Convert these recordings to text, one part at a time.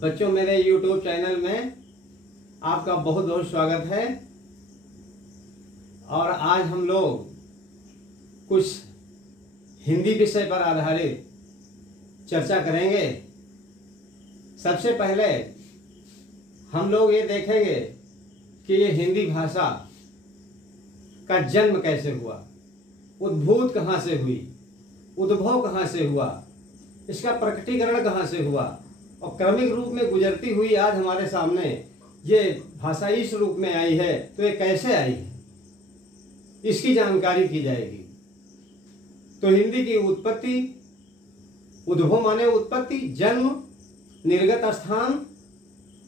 बच्चों, मेरे YouTube channel में आपका बहुत बहुत स्वागत है। और आज हम लोग कुछ हिंदी विषय पर आधारित चर्चा करेंगे। सबसे पहले हम लोग ये देखेंगे कि ये हिंदी भाषा का जन्म कैसे हुआ, उद्भूत कहाँ से हुई, उद्भव कहाँ से हुआ, इसका प्रकटीकरण कहाँ से हुआ और क्रमिक रूप में गुजरती हुई आज हमारे सामने ये भाषा इस रूप में आई है, तो ये कैसे आई है, इसकी जानकारी की जाएगी। तो हिंदी की उत्पत्ति, उद्भव माने उत्पत्ति, जन्म, निर्गत स्थान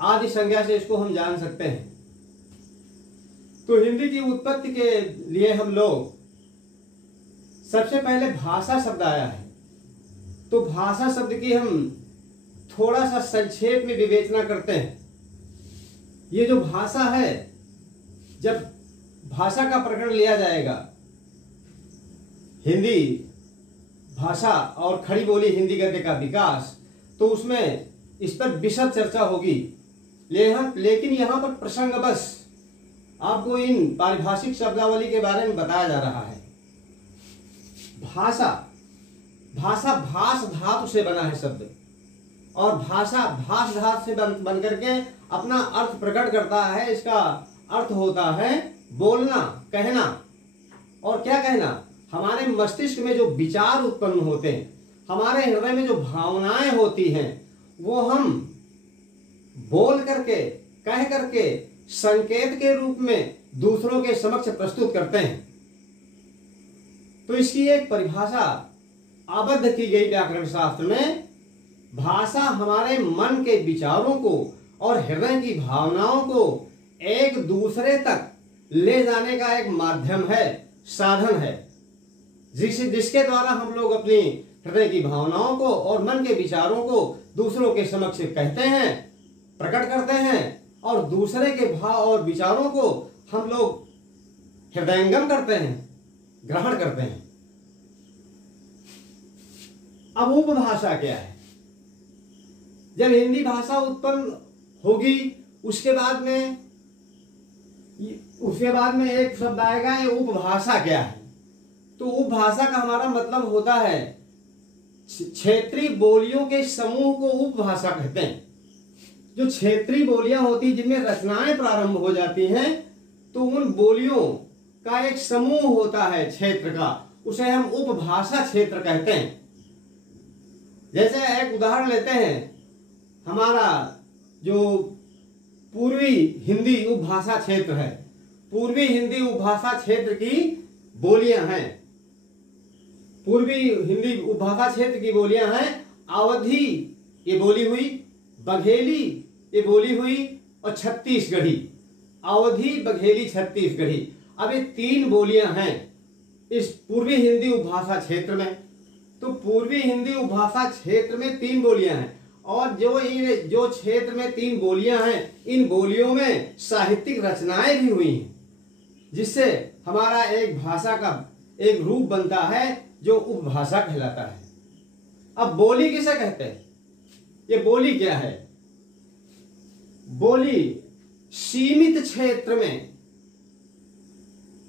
आदि संज्ञा से इसको हम जान सकते हैं। तो हिंदी की उत्पत्ति के लिए हम लोग सबसे पहले भाषा शब्द आया है, तो भाषा शब्द की हम थोड़ा सा संक्षेप में विवेचना करते हैं। ये जो भाषा है, जब भाषा का प्रकरण लिया जाएगा, हिंदी भाषा और खड़ी बोली हिंदी गद्य का विकास, तो उसमें इस पर विशद चर्चा होगी। लेकिन यहाँ पर प्रसंगवश आपको इन पारिभाषिक शब्दावली के बारे में बताया जा रहा है। भाषा भाष धातु से बना है शब्द, और भाषा भाष धातु से बन करके अपना अर्थ प्रकट करता है। इसका अर्थ होता है बोलना, कहना। और क्या कहना? हमारे मस्तिष्क में जो विचार उत्पन्न होते हैं, हमारे हृदय में जो भावनाएं होती हैं, वो हम बोल करके, कह करके, संकेत के रूप में दूसरों के समक्ष प्रस्तुत करते हैं। तो इसकी एक परिभाषा आबद्ध की गई व्याकरण शास्त्र में। भाषा हमारे मन के विचारों को और हृदय की भावनाओं को एक दूसरे तक ले जाने का एक माध्यम है, साधन है, जिसके द्वारा हम लोग अपनी हृदय की भावनाओं को और मन के विचारों को दूसरों के समक्ष कहते हैं, प्रकट करते हैं, और दूसरे के भाव और विचारों को हम लोग हृदयंगम करते हैं, ग्रहण करते हैं। अब उपभाषा क्या है? जब हिंदी भाषा उत्पन्न होगी, उसके बाद में एक शब्द आएगा, ये उपभाषा क्या है? तो उपभाषा का हमारा मतलब होता है क्षेत्रीय बोलियों के समूह को उपभाषा कहते हैं। जो क्षेत्रीय बोलियां होती, जिनमें रचनाएं प्रारंभ हो जाती हैं, तो उन बोलियों का एक समूह होता है क्षेत्र का, उसे हम उपभाषा क्षेत्र कहते हैं। जैसे एक उदाहरण लेते हैं, हमारा जो पूर्वी हिंदी उपभाषा क्षेत्र है, पूर्वी हिंदी उपभाषा क्षेत्र की बोलियां हैं। पूर्वी हिंदी उपभाषा क्षेत्र की बोलियां हैं अवधी, ये बोली हुई, बघेली, ये बोली हुई, और छत्तीसगढ़ी। अवधी, बघेली, छत्तीसगढ़ी। अब ये तीन बोलियां हैं इस पूर्वी हिंदी उपभाषा क्षेत्र में। तो पूर्वी हिंदी उपभाषा क्षेत्र में तीन बोलियां हैं, और जो क्षेत्र में तीन बोलियां हैं, इन बोलियों में साहित्यिक रचनाएं भी हुई हैं, जिससे हमारा एक भाषा का एक रूप बनता है जो उपभाषा कहलाता है। अब बोली किसे कहते हैं? ये बोली क्या है? बोली सीमित क्षेत्र में,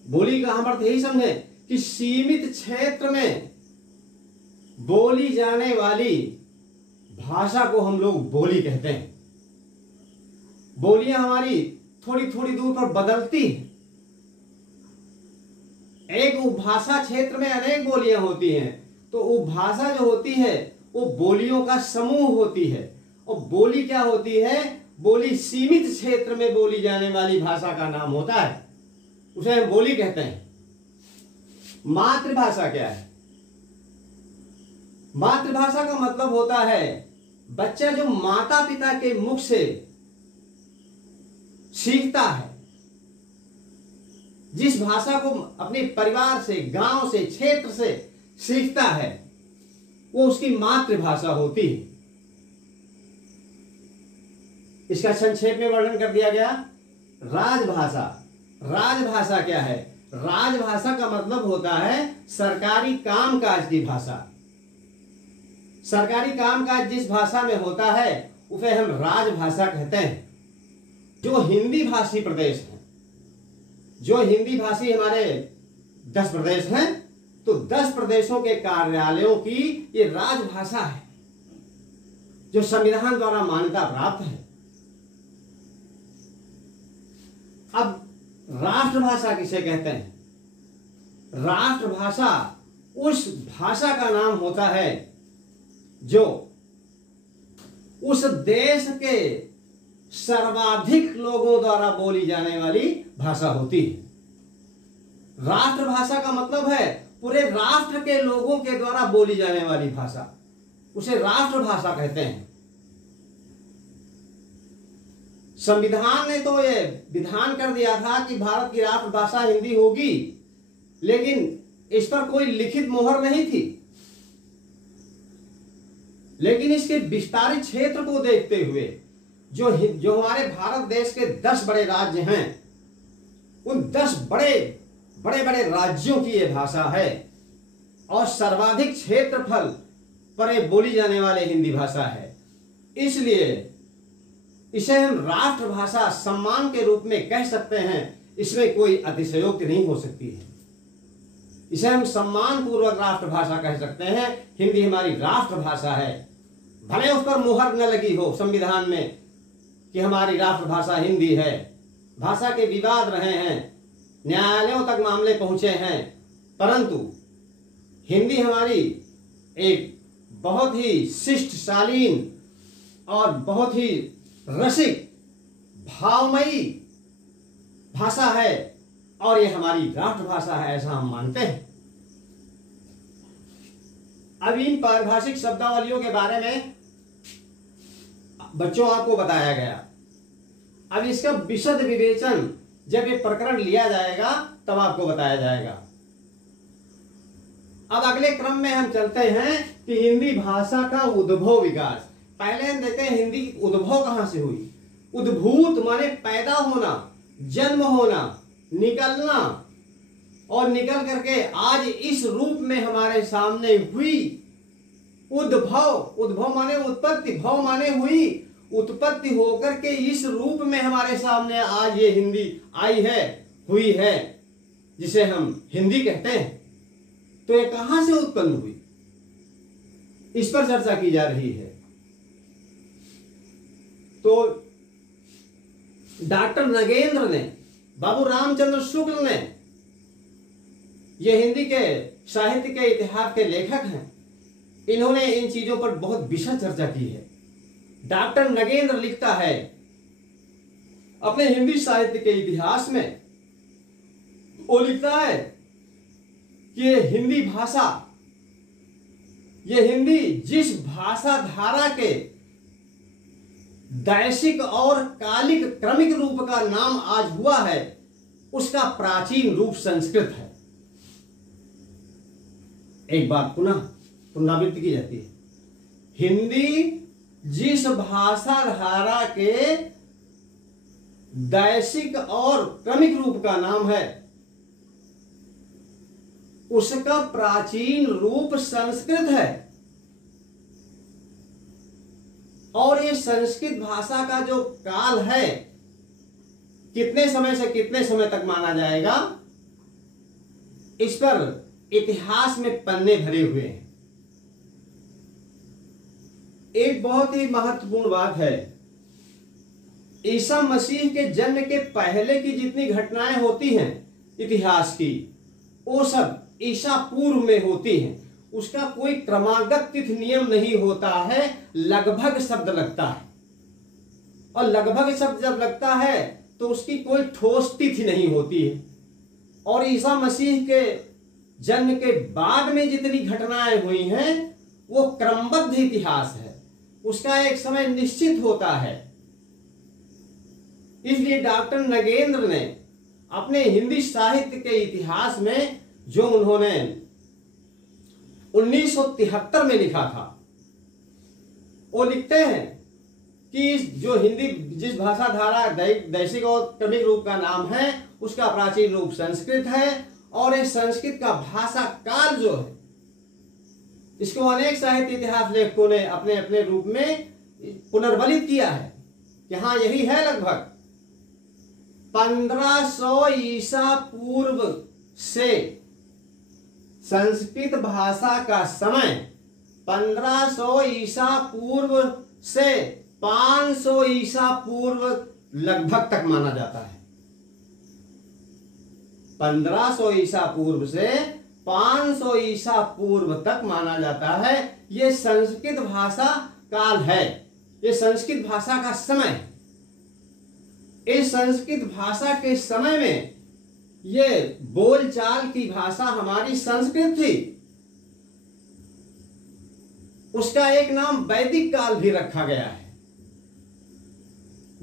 बोली का हम अर्थ यही समझे कि सीमित क्षेत्र में बोली जाने वाली भाषा को हम लोग बोली कहते हैं। बोलियां हमारी थोड़ी थोड़ी दूर पर बदलती हैं। एक उपभाषा क्षेत्र में अनेक बोलियां होती हैं, तो उपभाषा जो होती है वो बोलियों का समूह होती है। और बोली क्या होती है? बोली सीमित क्षेत्र में बोली जाने वाली भाषा का नाम होता है, उसे हम बोली कहते हैं। मातृभाषा क्या है? मातृभाषा का मतलब होता है बच्चा जो माता पिता के मुख से सीखता है, जिस भाषा को अपने परिवार से, गांव से, क्षेत्र से सीखता है, वो उसकी मातृभाषा होती है। इसका संक्षेप में वर्णन कर दिया गया। राजभाषा, राजभाषा क्या है? राजभाषा का मतलब होता है सरकारी कामकाज की भाषा। सरकारी कामकाज जिस भाषा में होता है उसे हम राजभाषा कहते हैं। जो हिंदी भाषी प्रदेश हैं, जो हिंदी भाषी हमारे 10 प्रदेश हैं, तो 10 प्रदेशों के कार्यालयों की ये राजभाषा है जो संविधान द्वारा मान्यता प्राप्त है। अब राष्ट्रभाषा किसे कहते हैं? राष्ट्रभाषा उस भाषा का नाम होता है जो उस देश के सर्वाधिक लोगों द्वारा बोली जाने वाली भाषा होती है। राष्ट्रभाषा का मतलब है पूरे राष्ट्र के लोगों के द्वारा बोली जाने वाली भाषा, उसे राष्ट्रभाषा कहते हैं। संविधान ने तो ये विधान कर दिया था कि भारत की राष्ट्रभाषा हिंदी होगी, लेकिन इस पर कोई लिखित मोहर नहीं थी। लेकिन इसके विस्तारित क्षेत्र को देखते हुए जो हमारे भारत देश के 10 बड़े राज्य हैं, उन 10 बड़े बड़े राज्यों की यह भाषा है और सर्वाधिक क्षेत्रफल पर बोली जाने वाली हिंदी भाषा है। इसलिए इसे हम राष्ट्रभाषा सम्मान के रूप में कह सकते हैं। इसमें कोई अतिशयोक्ति नहीं हो सकती है। इसे हम सम्मान पूर्वक राष्ट्रभाषा कह सकते हैं। हिंदी हमारी राष्ट्रभाषा है। भले उस पर मुहर न लगी हो संविधान में कि हमारी राष्ट्रभाषा हिंदी है, भाषा के विवाद रहे हैं, न्यायालयों तक मामले पहुंचे हैं, परंतु हिंदी हमारी एक बहुत ही शिष्ट शालीन और बहुत ही रसिक भावमयी भाषा है और ये हमारी राष्ट्रभाषा है, ऐसा हम मानते हैं। अब इन पारिभाषिक शब्दावलियों के बारे में बच्चों आपको बताया गया। अब इसका विशद विवेचन जब ये प्रकरण लिया जाएगा तब आपको बताया जाएगा। अब अगले क्रम में हम चलते हैं कि हिंदी भाषा का उद्भव विकास। पहले हम देखते हैं हिंदी की उद्भव कहां से हुई। उद्भूत माने पैदा होना, जन्म होना, निकलना, और निकल करके आज इस रूप में हमारे सामने हुई। उद्भव, उद्भव माने उत्पत्ति, भव माने हुई, उत्पत्ति होकर के इस रूप में हमारे सामने आज ये हिंदी आई है, हुई है, जिसे हम हिंदी कहते हैं। तो ये कहां से उत्पन्न हुई, इस पर चर्चा की जा रही है। तो डॉक्टर नगेंद्र ने, बाबू रामचंद्र शुक्ल ने, ये हिंदी के साहित्य के इतिहास के लेखक हैं, इन्होंने इन चीजों पर बहुत विशद चर्चा की है। डॉक्टर नगेंद्र लिखता है अपने हिंदी साहित्य के इतिहास में, वो लिखता है कि ये हिंदी भाषा, ये हिंदी जिस भाषा धारा के दैशिक और कालिक क्रमिक रूप का नाम आज हुआ है, उसका प्राचीन रूप संस्कृत है। एक बात पुनः पुनरावृत्ति की जाती है। हिंदी जिस भाषा धारा के दैशिक और क्रमिक रूप का नाम है, उसका प्राचीन रूप संस्कृत है। और ये संस्कृत भाषा का जो काल है, कितने समय से कितने समय तक माना जाएगा, इस पर इतिहास में पन्ने भरे हुए हैं। एक बहुत ही महत्वपूर्ण बात है, ईसा मसीह के जन्म के पहले की जितनी घटनाएं होती हैं इतिहास की, वो सब ईसा पूर्व में होती हैं। उसका कोई क्रमागत तिथि नियम नहीं होता है, लगभग शब्द लगता है। और लगभग शब्द जब लगता है तो उसकी कोई ठोस तिथि नहीं होती है। और ईसा मसीह के जन्म के बाद में जितनी घटनाएं हुई हैं वो क्रमबद्ध इतिहास है, उसका एक समय निश्चित होता है। इसलिए डॉक्टर नगेंद्र ने अपने हिंदी साहित्य के इतिहास में जो उन्होंने 1973 में लिखा था, वो लिखते हैं कि जो हिंदी जिस भाषा धारा दैशिक और क्रमिक रूप का नाम है, उसका प्राचीन रूप संस्कृत है। और इस संस्कृत का भाषा काल जो है, इसको अनेक साहित्य इतिहास लेखकों ने अपने अपने रूप में पुनर्बलित किया है कि हाँ यही है। लगभग 1500 ईसा पूर्व से संस्कृत भाषा का समय 1500 ईसा पूर्व से 500 ईसा पूर्व लगभग तक माना जाता है। 1500 ईसा पूर्व से 500 ईसा पूर्व तक माना जाता है। ये संस्कृत भाषा काल है, ये संस्कृत भाषा का समय है। इस संस्कृत भाषा के समय में ये बोलचाल की भाषा हमारी संस्कृत थी। उसका एक नाम वैदिक काल भी रखा गया है।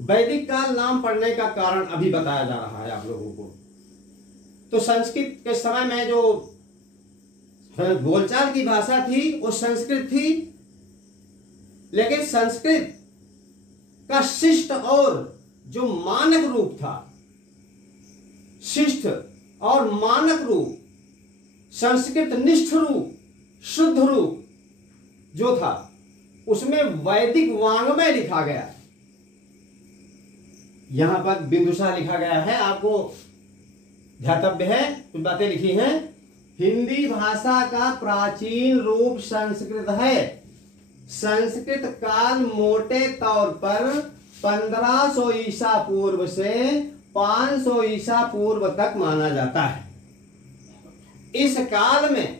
वैदिक काल नाम पड़ने का कारण अभी बताया जा रहा है आप लोगों को। तो संस्कृत के समय में जो बोलचाल की भाषा थी वो संस्कृत थी, लेकिन संस्कृत का शिष्ट और जो मानक रूप था, शिष्ट और मानक रूप, संस्कृत निष्ठ रूप, शुद्ध रूप जो था, उसमें वैदिक वाङ्मय लिखा गया। यहां पर बिंदुसा लिखा गया है, आपको ध्यातव्य है, कुछ बातें लिखी हैं। हिंदी भाषा का प्राचीन रूप संस्कृत है। संस्कृत काल मोटे तौर पर 1500 ईसा पूर्व से 500 ईसा पूर्व तक माना जाता है। इस काल में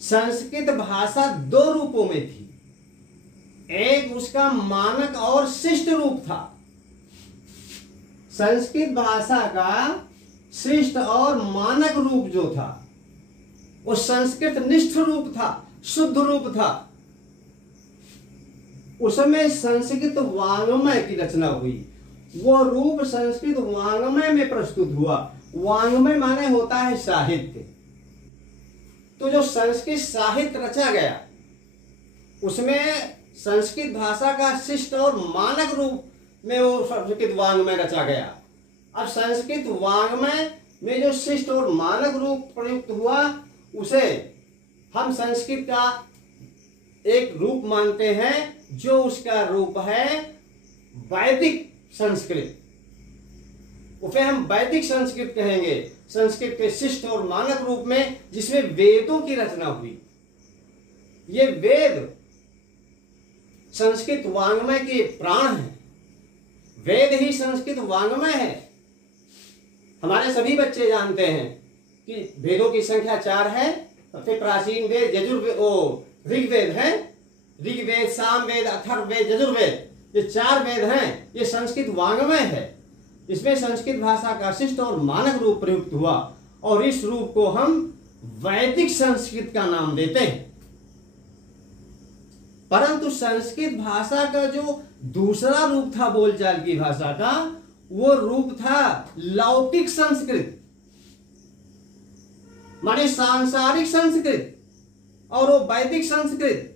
संस्कृत भाषा दो रूपों में थी। एक उसका मानक और शिष्ट रूप था। संस्कृत भाषा का शिष्ट और मानक रूप जो था वो संस्कृत निष्ठ रूप था, शुद्ध रूप था। उसमें संस्कृत वाङ्मय की रचना हुई। वो रूप संस्कृत वाङ्मय में प्रस्तुत हुआ। वाङ्मय माने होता है साहित्य। तो जो संस्कृत साहित्य रचा गया उसमें संस्कृत भाषा का शिष्ट और मानक रूप में वो संस्कृत वाङ्मय रचा गया। अब संस्कृत वाङ्मय में जो शिष्ट और मानक रूप प्रयुक्त हुआ उसे हम संस्कृत का एक रूप मानते हैं, जो उसका रूप है वैदिक संस्कृत। उसे हम वैदिक संस्कृत कहेंगे, संस्कृत के शिष्ट और मानक रूप में, जिसमें वेदों की रचना हुई। ये वेद संस्कृत वाङ्मय के प्राण हैं। वेद ही संस्कृत वाङ्मय है। हमारे सभी बच्चे जानते हैं कि वेदों की संख्या 4 है। सबसे प्राचीन वेद यजुर्वेद, ऋग्वेद है। ऋग्वेद, सामवेद, अथर्ववेद, यजुर्वेद, ये 4 वेद हैं। ये संस्कृत वाङ्मय है। इसमें संस्कृत भाषा का शिष्ट और मानक रूप प्रयुक्त हुआ और इस रूप को हम वैदिक संस्कृत का नाम देते हैं। परंतु संस्कृत भाषा का जो दूसरा रूप था बोलचाल की भाषा का, वो रूप था लौकिक संस्कृत, माने सांसारिक संस्कृत, और वो वैदिक संस्कृत।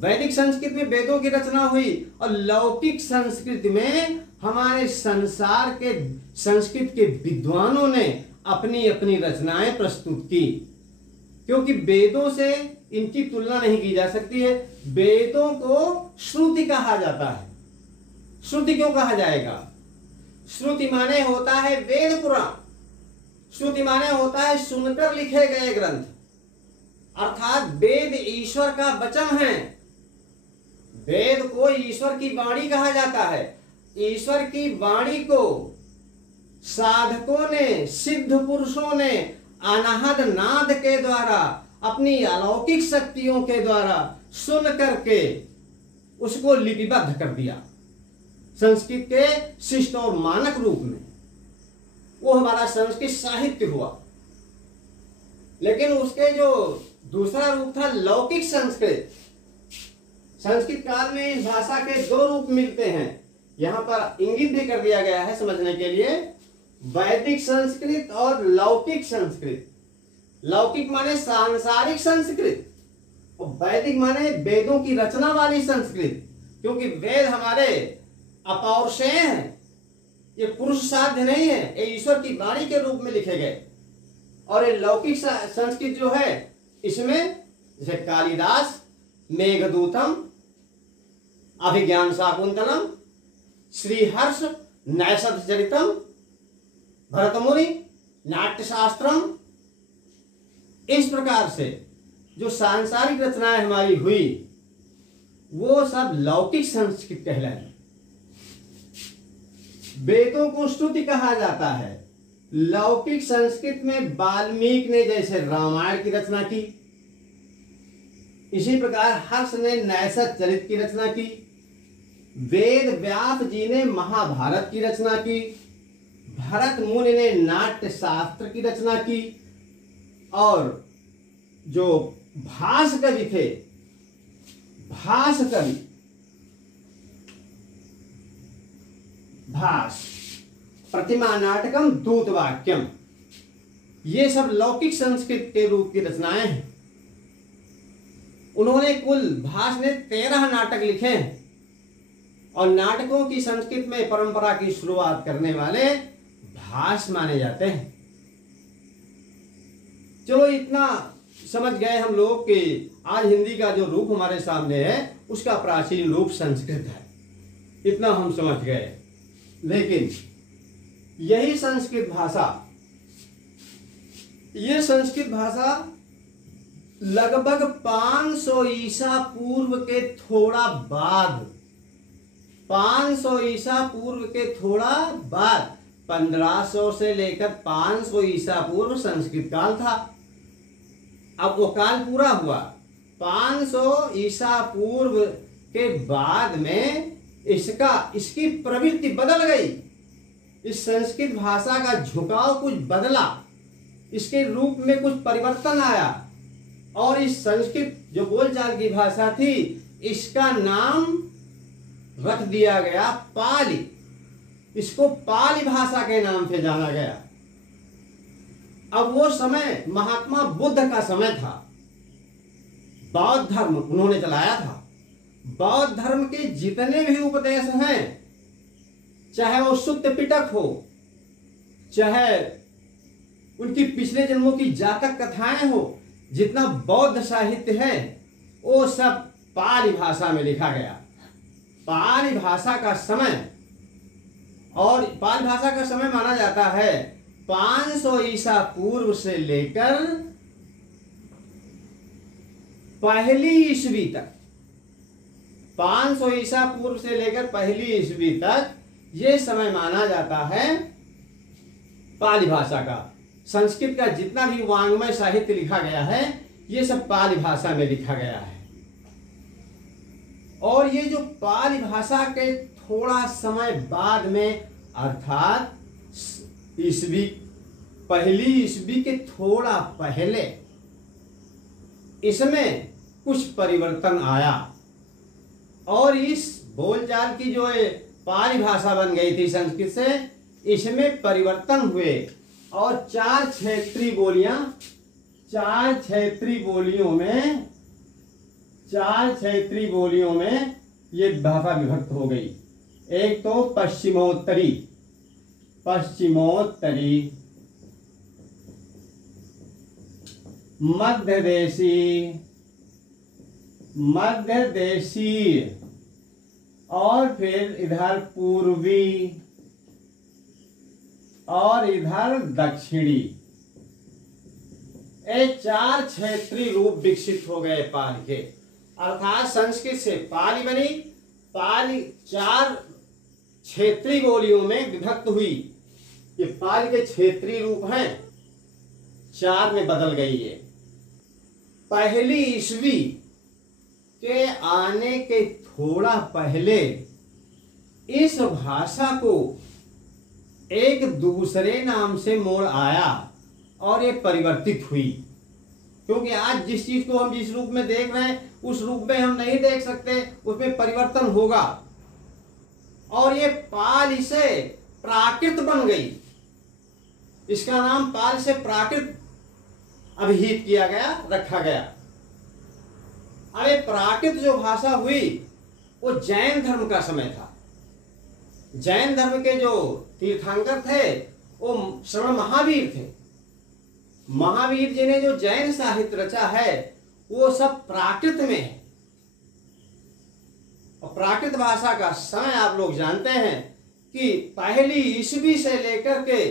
वैदिक संस्कृत में वेदों की रचना हुई और लौकिक संस्कृत में हमारे संसार के संस्कृत के विद्वानों ने अपनी अपनी रचनाएं प्रस्तुत की। क्योंकि वेदों से इनकी तुलना नहीं की जा सकती है। वेदों को श्रुति कहा जाता है। श्रुति क्यों कहा जाएगा? श्रुति माने होता है वेद पुराण। श्रुति माने होता है सुनकर लिखे गए ग्रंथ, अर्थात वेद ईश्वर का वचन है। वेद को ईश्वर की वाणी कहा जाता है। ईश्वर की वाणी को साधकों ने, सिद्ध पुरुषों ने अनाहद नाद के द्वारा, अपनी अलौकिक शक्तियों के द्वारा सुन करके उसको लिपिबद्ध कर दिया संस्कृत के शिष्ट और मानक रूप में। वो हमारा संस्कृत साहित्य हुआ। लेकिन उसके जो दूसरा रूप था लौकिक संस्कृत। संस्कृत काल में इस भाषा के 2 रूप मिलते हैं। यहां पर इंगित भी कर दिया गया है समझने के लिए, वैदिक संस्कृत और लौकिक संस्कृत। लौकिक माने सांसारिक संस्कृत और वैदिक माने वेदों की रचना वाली संस्कृत। क्योंकि वेद हमारे अपौरुषेय हैं, ये पुरुष साध्य नहीं है, ये ईश्वर की वाणी के रूप में लिखे गए। और ये लौकिक संस्कृत जो है, इसमें जैसे कालिदास, मेघदूतम, अभिज्ञान शाकुंतलम, श्रीहर्ष नैषध चरितम, भरतमुनि, नाट्यशास्त्रम। इस प्रकार से जो सांसारिक रचनाएं हमारी हुई वो सब लौकिक संस्कृत कहलाई। वेदों को स्तुति कहा जाता है। लौकिक संस्कृत में वाल्मीकि ने जैसे रामायण की रचना की, इसी प्रकार हर्ष ने नैषध चरित की रचना की, वेद व्यास जी ने महाभारत की रचना की, भरत मुनि ने नाट्य शास्त्र की रचना की, और जो भास कवि थे, भास कवि, भास प्रतिमा नाटकम दूत वाक्यम, ये सब लौकिक संस्कृत के रूप की रचनाएं हैं। उन्होंने कुल, भास ने 13 नाटक लिखे हैं और नाटकों की संस्कृत में परंपरा की शुरुआत करने वाले भास माने जाते हैं। चलो इतना समझ गए हम लोग कि आज हिंदी का जो रूप हमारे सामने है उसका प्राचीन रूप संस्कृत है, इतना हम समझ गए। लेकिन यही संस्कृत भाषा, ये संस्कृत भाषा लगभग 500 ईसा पूर्व के थोड़ा बाद, 500 ईसा पूर्व के थोड़ा बाद, 1500 से लेकर 500 ईसा पूर्व संस्कृत काल था। अब वो काल पूरा हुआ, 500 ईसा पूर्व के बाद में इसकी प्रवृत्ति बदल गई। इस संस्कृत भाषा का झुकाव कुछ बदला, इसके रूप में कुछ परिवर्तन आया और इस संस्कृत जो बोलचाल की भाषा थी इसका नाम रख दिया गया पाली। इसको पाली भाषा के नाम से जाना गया। अब वो समय महात्मा बुद्ध का समय था, बौद्ध धर्म उन्होंने चलाया था। बौद्ध धर्म के जितने भी उपदेश हैं, चाहे वो सुत्त पिटक हो, चाहे उनकी पिछले जन्मों की जातक कथाएं हो, जितना बौद्ध साहित्य है वो सब पाली भाषा में लिखा गया। पाली भाषा का समय, और पाली भाषा का समय माना जाता है 500 ईसा पूर्व से लेकर पहली ईस्वी तक, 500 ईसा पूर्व से लेकर पहली ईस्वी तक ये समय माना जाता है पाली भाषा का। संस्कृत का जितना भी वांग्मय साहित्य लिखा गया है ये सब पाली भाषा में लिखा गया है। और ये जो पाली भाषा के थोड़ा समय बाद में, अर्थात ईस्वी, पहली ईस्वी के थोड़ा पहले, इसमें कुछ परिवर्तन आया और इस बोलचाल की जो पाली भाषा बन गई थी संस्कृत से, इसमें परिवर्तन हुए और 4 क्षेत्रीय बोलियां, 4 क्षेत्रीय बोलियों में ये भाषा विभक्त हो गई। एक तो पश्चिमोत्तरी, मध्य देशी और फिर इधर पूर्वी और इधर दक्षिणी, ये 4 क्षेत्रीय रूप विकसित हो गए पाली के। अर्थात संस्कृत से पाली बनी, पाली 4 क्षेत्रीय बोलियों में विभक्त हुई। ये पाली के क्षेत्रीय रूप हैं, 4 में बदल गई है। पहली ईस्वी के आने के थोड़ा पहले इस भाषा को एक दूसरे नाम से मोड़ आया और ये परिवर्तित हुई। क्योंकि आज जिस चीज को हम जिस रूप में देख रहे हैं उस रूप में हम नहीं देख सकते, उसमें परिवर्तन होगा और ये पाली से प्राकृत बन गई। इसका नाम पाल से प्राकृत अभिहित किया गया, रखा गया। अब ये प्राकृत जो भाषा हुई वो जैन धर्म का समय था। जैन धर्म के जो तीर्थंकर थे वो श्रवण महावीर थे। महावीर जी ने जो जैन साहित्य रचा है वो सब प्राकृत में है। और प्राकृत भाषा का समय आप लोग जानते हैं कि पहली ईस्वी से लेकर के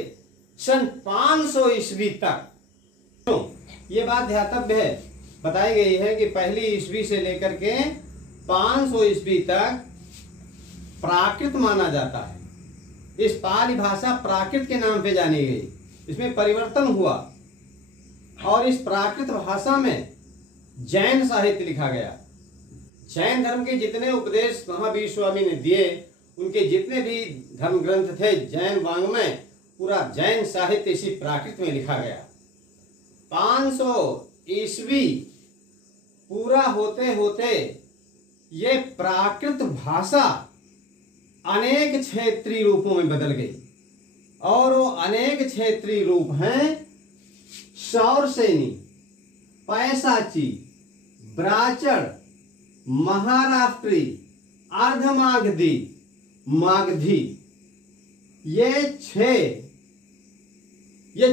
सन 500 ईस्वी तक, ये बात ध्यातव्य है, बताई गई है कि पहली ईस्वी से लेकर के 500 ईस्वी तक प्राकृत माना जाता है। इस पाली भाषा प्राकृत के नाम पे जानी गई, इसमें परिवर्तन हुआ और इस प्राकृत भाषा में जैन साहित्य लिखा गया। जैन धर्म के जितने उपदेश महावीर स्वामी ने दिए, उनके जितने भी धर्म ग्रंथ थे, जैन वाङ्मय, पूरा जैन साहित्य इसी प्राकृत में लिखा गया। 500 ईस्वी पूरा होते होते ये प्राकृत भाषा अनेक क्षेत्रीय रूपों में बदल गई और वो अनेक क्षेत्रीय रूप हैं सौरसेनी, पैसाची, ब्राचड़, महाराष्ट्री, अर्धमागधी, मागधी। ये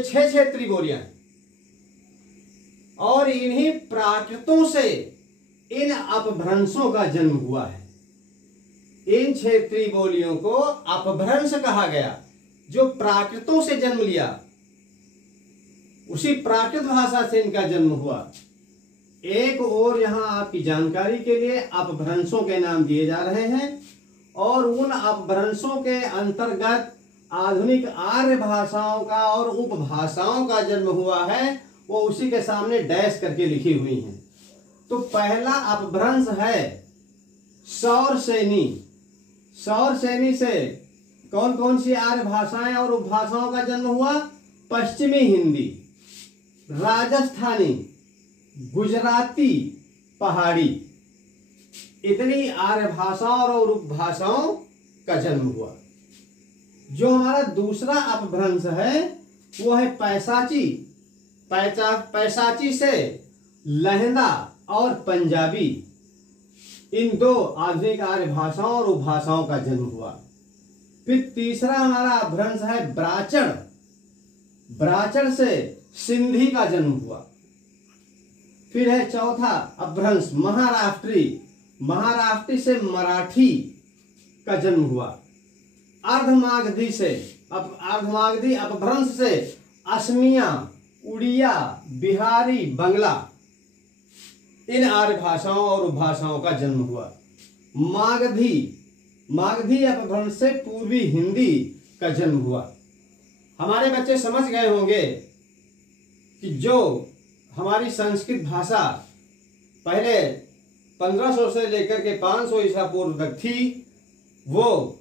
छह क्षेत्रीय बोलियां हैं और इन्हीं प्राकृतों से इन अपभ्रंशों का जन्म हुआ है। इन क्षेत्रीय बोलियों को अपभ्रंश कहा गया, जो प्राकृतों से जन्म लिया, उसी प्राकृत भाषा से इनका जन्म हुआ। एक और यहां आपकी जानकारी के लिए अपभ्रंशों के नाम दिए जा रहे हैं और उन अपभ्रंशों के अंतर्गत आधुनिक आर्य भाषाओं का और उपभाषाओं का जन्म हुआ है, वो उसी के सामने डैश करके लिखी हुई हैं। तो पहला अपभ्रंश है सौरसेनी। सौरसेनी से कौन कौन सी आर्य भाषाएं और उपभाषाओं का जन्म हुआ? पश्चिमी हिंदी, राजस्थानी, गुजराती, पहाड़ी, इतनी आर्य भाषाओं और उपभाषाओं का जन्म हुआ। जो हमारा दूसरा अपभ्रंश है वो है पैसाची। पैसाची से लहंदा और पंजाबी, इन दो आधुनिक आर्य भाषाओं और उपभाषाओं का जन्म हुआ। फिर तीसरा हमारा अपभ्रंश है ब्राचड़। ब्राचड़ से सिंधी का जन्म हुआ। फिर है चौथा अपभ्रंश महाराष्ट्री। महाराष्ट्री से मराठी का जन्म हुआ। अर्धमागधी से अर्धमागधी अपभ्रंश से असमिया, उड़िया, बिहारी, बंगला, इन आर्य भाषाओं और उपभाषाओं का जन्म हुआ। मागधी अपभ्रंश से पूर्वी हिंदी का जन्म हुआ। हमारे बच्चे समझ गए होंगे कि जो हमारी संस्कृत भाषा पहले 1500 से लेकर के 500 ईसा पूर्व तक थी, वो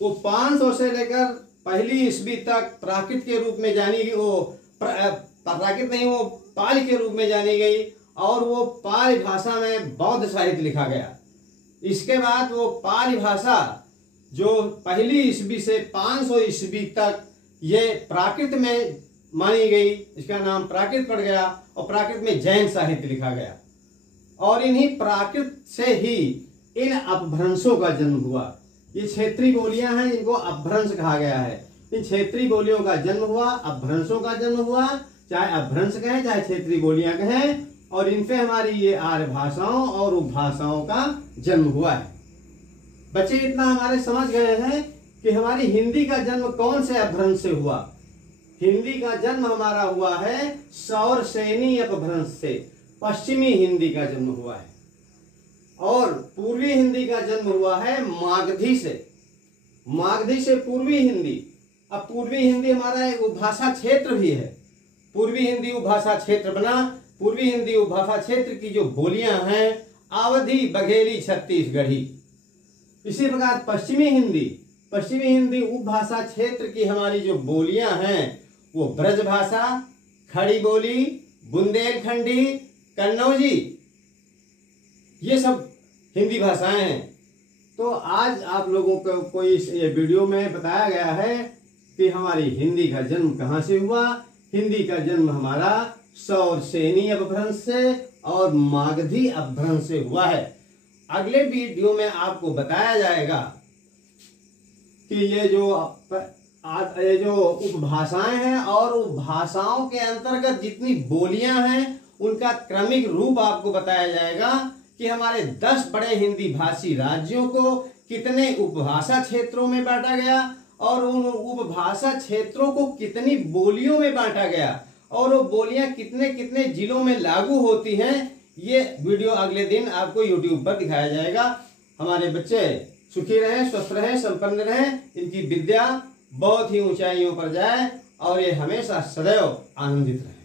500 से लेकर पहली ईस्वी तक प्राकृत के रूप में जानी गई। वो प्राकृत नहीं, वो पाली के रूप में जानी गई और वो पाली भाषा में बौद्ध साहित्य लिखा गया। इसके बाद वो पाली भाषा जो पहली ईस्वी से 500 ईस्वी तक ये प्राकृत में मानी गई, इसका नाम प्राकृत पड़ गया और प्राकृत में जैन साहित्य लिखा गया और इन्हीं प्राकृत से ही इन अपभ्रंशों का जन्म हुआ। ये क्षेत्रीय बोलियां हैं, इनको अपभ्रंश कहा गया है। इन क्षेत्रीय बोलियों का जन्म हुआ, अपभ्रंशों का जन्म हुआ, चाहे अपभ्रंश कहें चाहे क्षेत्रीय बोलियां कहें, और इनसे हमारी ये आर्य भाषाओं और उपभाषाओं का जन्म हुआ है। बच्चे इतना हमारे समझ गए हैं कि हमारी हिंदी का जन्म कौन से अपभ्रंश से हुआ। हिंदी का जन्म हमारा हुआ है सौरसेनी अपभ्रंश से। पश्चिमी हिंदी का जन्म हुआ है और पूर्वी हिंदी का जन्म हुआ है मागधी से। मागधी से पूर्वी हिंदी। अब पूर्वी हिंदी हमारा एक उपभाषा क्षेत्र भी है। पूर्वी हिंदी उपभाषा क्षेत्र बना। पूर्वी हिंदी उपभाषा क्षेत्र की जो बोलियां हैं अवधी, बघेली, छत्तीसगढ़ी। इसी प्रकार पश्चिमी हिंदी उपभाषा क्षेत्र की हमारी जो बोलियां हैं वो ब्रज भाषा, खड़ी बोली, बुंदेलखंडी, कन्नौजी, ये सब हिंदी भाषाएं हैं। तो आज आप लोगों को इस वीडियो में बताया गया है कि हमारी हिंदी का जन्म कहाँ से हुआ। हिंदी का जन्म हमारा सौरसेनी अपभ्रंश से और मागधी अपभ्रंश से हुआ है। अगले वीडियो में आपको बताया जाएगा कि ये जो उपभाषाएं हैं और उपभाषाओं के अंतर्गत जितनी बोलियां हैं उनका क्रमिक रूप आपको बताया जाएगा कि हमारे 10 बड़े हिंदी भाषी राज्यों को कितने उपभाषा क्षेत्रों में बांटा गया और उन उपभाषा क्षेत्रों को कितनी बोलियों में बांटा गया और वो बोलियां कितने कितने जिलों में लागू होती हैं। ये वीडियो अगले दिन आपको YouTube पर दिखाया जाएगा। हमारे बच्चे सुखी रहें, स्वस्थ रहें, संपन्न रहें, इनकी विद्या बहुत ही ऊंचाइयों पर जाए और ये हमेशा सदैव आनंदित रहे।